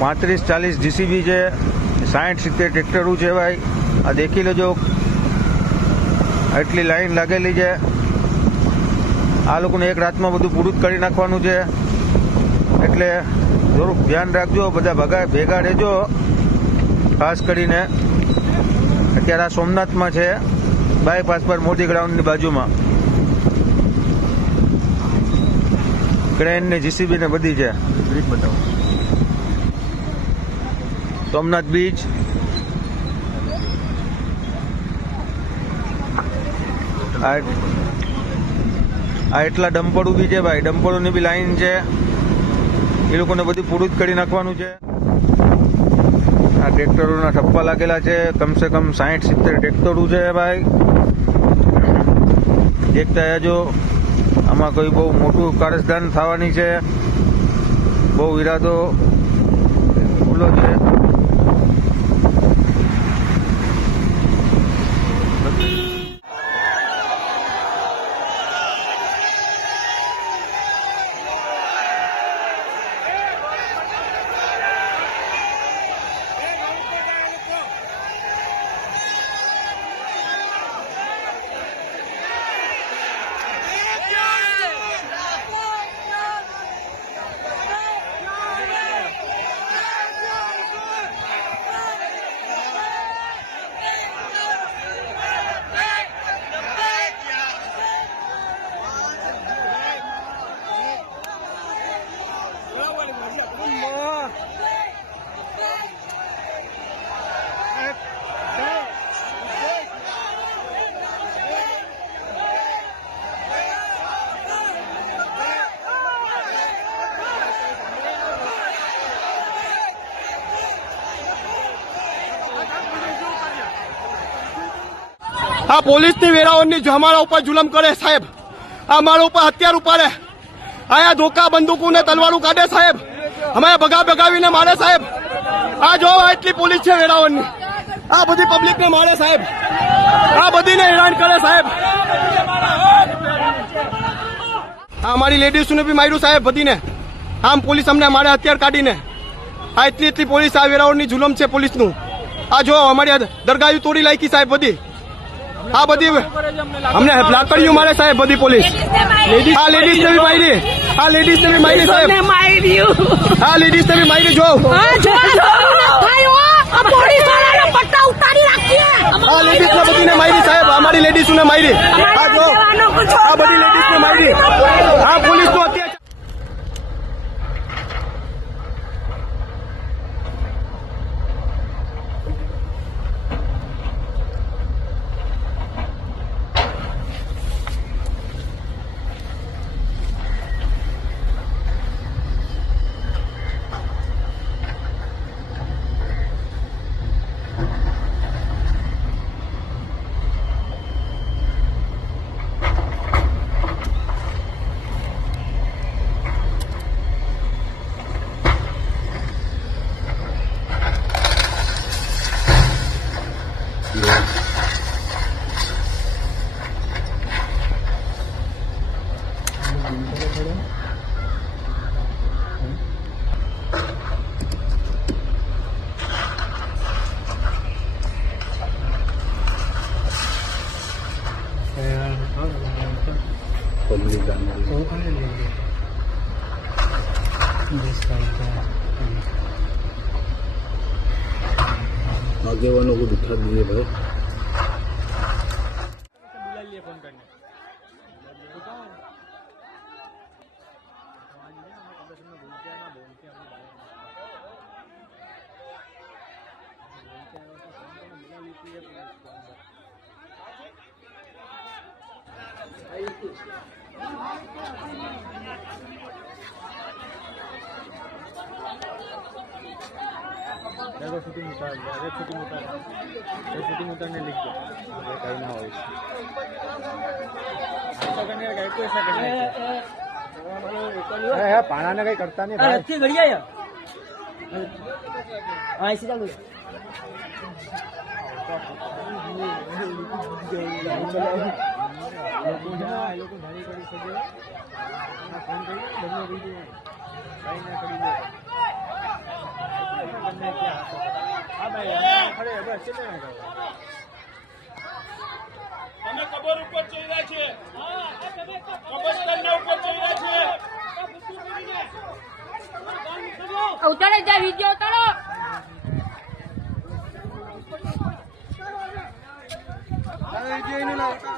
35-40 JCB છે, 60-70 ટ્રેક્ટરો છે ભાઈ। આ દેખી લેજો, એટલી લાઈન લાગેલી છે। આ લોકોને એક રાતમાં બધું પૂરું જ કરી નાખવાનું છે, એટલે થોડુંક ધ્યાન રાખજો, બધા ભેગા રહેજો। ખાસ કરીને અત્યારે આ સોમનાથમાં છે, બાયપાસ પર મોદી ગ્રાઉન્ડની બાજુમાં ક્રેન ને જીસીબી ને બધી છે। બ્રિજ બતાવો, સોમનાથ બીચ। આ એટલા ડમ્પરો બી છે ભાઈ, ડમ્પરોની બી લાઈન છે, એ લોકોને બધું પૂરું જ કરી નાખવાનું છે। આ ટ્રેક્ટરોના ઠપ્પા લાગેલા છે, કમસે કમ 60-70 ટ્રેક્ટરો છે ભાઈ। દેખતા રહેજો, આમાં કોઈ બહુ મોટું કારસ્તાન થવાની છે, બહુ ઈરાદો ખુલ્લો છે। આ પોલીસની વેરાઓની અમારા ઉપર જુલમ કરે સાહેબ, આ અમારા ઉપર હથિયાર ઉપાડે, આયા ધોકા બંદૂકો ને તલવારું કાઢે સાહેબ, અમે ભગાવીને મારે સાહેબ। આ જો એટલી પોલીસ છે વેરાઓની, આ બધી પબ્લિક ને મારે સાહેબ, આ બધીને હેરાન કરે સાહેબ। આ અમારી લેડીઝને બી માર્યું સાહેબ બધીને, આમ પોલીસ અમને મારે હથિયાર કાઢીને। આ એટલી પોલીસ, આ વેરાઓની જુલમ છે પોલીસનું। આ જો અમારી દરગાહ તોડી લાયકી સાહેબ બધી, આ બધી અમને લાકડીઓ મારે સાહેબ બધી પોલીસ। આ લેડીઝ ને બી મારી, આ લેડીઝ ને બી મારી સાહેબ, આ લેડીઝ ને બી મારી। જો આ લેડીઝ ને બધીને મારી સાહેબ, અમારી લેડીઝ ને મારી। આ જો આ બધી લેડીઝ ને મારી, આ પોલીસ નો અત્યાચાર। आगे को दिखा दिए भाई। देखो शूटिंग उतार, शूटिंग उतारने लिख दो, कहीं ना हो ऐसा करने का ऐसा करने है पाना ने कहीं करता नहीं भाई। अच्छी घड़िया है हाँ ऐसे चालू फोन તમે કબર ઉપર ચડ્યા છે, કબરસ્તાનના ઉપર ચડ્યા છે. ઉતારે જાય વિડીયો ઉતારો. વિડીયો